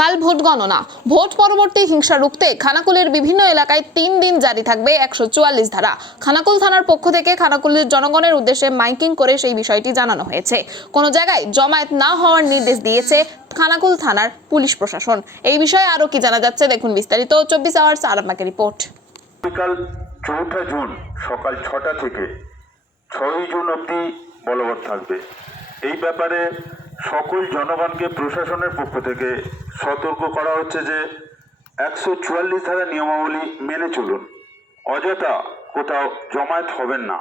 কাল ভোট গণনা। ভোট পরবর্তী হিংসা রুখতে খানাকুলের বিভিন্ন এলাকায় তিন দিন জারি থাকবে একশো চুয়াল্লিশ ধারা। খানাকুল থানার পক্ষ থেকে খানাকুলের জনগণের উদ্দেশ্যে মাইকিং করে সেই বিষয়টি জানানো হয়েছে। কোনো জায়গায় জমায়েত না হওয়ার নির্দেশ দিয়েছে খানাকুল থানার পুলিশ প্রশাসন। এই বিষয়ে আরও কি জানা যাচ্ছে দেখুন বিস্তারিত চব্বিশ আওয়ার্স আরামাকে রিপোর্ট। বিকাল চৌঠা জুন সকাল ছটা থেকে ছয়ই জুন অবধি বলবৎ থাকবে। এই ব্যাপারে সকল জনগণকে প্রশাসনের পক্ষ থেকে সতর্ক করা হচ্ছে যে একশো চুয়াল্লিশ ধারা নিয়মাবলী মেনে চলুন। অযথা কোথাও জমায়েত হবেন না।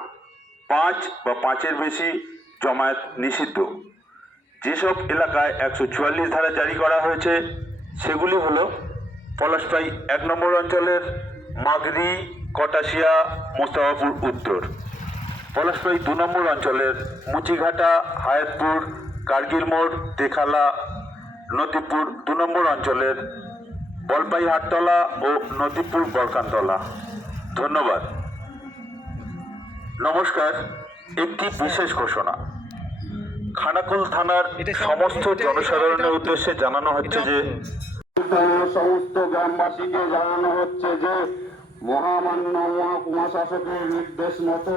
পাঁচ বা পাঁচের বেশি জমায়েত নিষিদ্ধ। যেসব এলাকায় একশো চুয়াল্লিশ ধারা জারি করা হয়েছে, সেগুলি হলো পলাশপাই এক নম্বর অঞ্চলের মাগরি, কটাশিয়া, মোস্তাফাপুর, উত্তর। পলাশপাই দু নম্বর অঞ্চলের মুচিঘাটা, হায়াতপুর কার্গিল মোড় তেখালা নদীপুর দু নম্বর অঞ্চলের বলপাই হাটতলা ও নদীপুর বলকানতলা ধন্যবাদ। নমস্কার একটি বিশেষ ঘোষণা। খানাকুল থানার সমস্ত জনসাধারণের উদ্দেশ্যে জানানো হচ্ছে যে সমস্ত গ্রামবাসীকে জানানো হচ্ছে যে মহামান্য মহকুমা শাসকের নির্দেশ মতো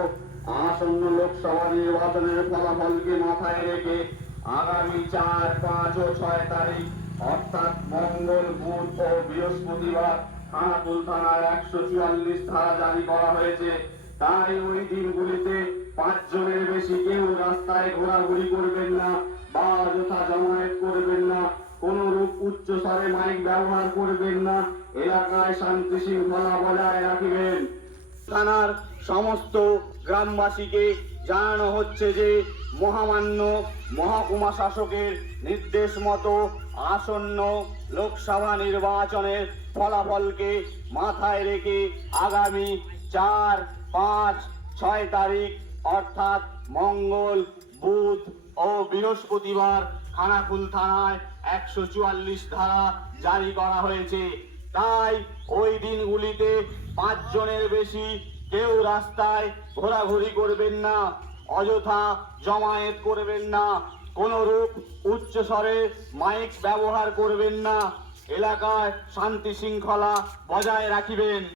আসন্ন লোকসভা নির্বাচনের ফলাফলকে মাথায় রেখে আগামী চার, পাঁচ ও ছয় তারিখ, অর্থাৎ মঙ্গল, বুধ ও বৃহস্পতিবার খানাকুল থানার একশো চুয়াল্লিশ ধারা জারি করা হয়েছে। তাই ওই দিনগুলিতে পাঁচজনের বেশি কেউ রাস্তায় ঘোরাঘুরি করবেন না বা অযথা জমায়েত করবেন না। কোন রূপ উচ্চ স্বরে মাইক ব্যবহার করবেন না। এলাকায় শান্তি শৃঙ্খলা বজায় রাখবেন। থানার সমস্ত গ্রামবাসীকে জানানো হচ্ছে যে মহামান্য মহকুমা শাসকের নির্দেশ মতো আসন্ন লোকসভা নির্বাচনের ফলাফলকে মাথায় রেখে আগামী চার, পাঁচ, ছয় তারিখ, অর্থাৎ মঙ্গল, বুধ ও বৃহস্পতিবার খানাকুল থানায় একশো চুয়াল্লিশ ধারা জারি করা হয়েছে। তাই ওই দিনগুলিতে পাঁচ জনের বেশি কেউ রাস্তায় ঘোরাঘুরি করবেন না, অযথা জমায়েত করবেন না কোন রূপ উচ্চ স্বরে মাইক ব্যবহার করবেন না, এলাকায় শান্তি শৃঙ্খলা বজায় রাখিবেন।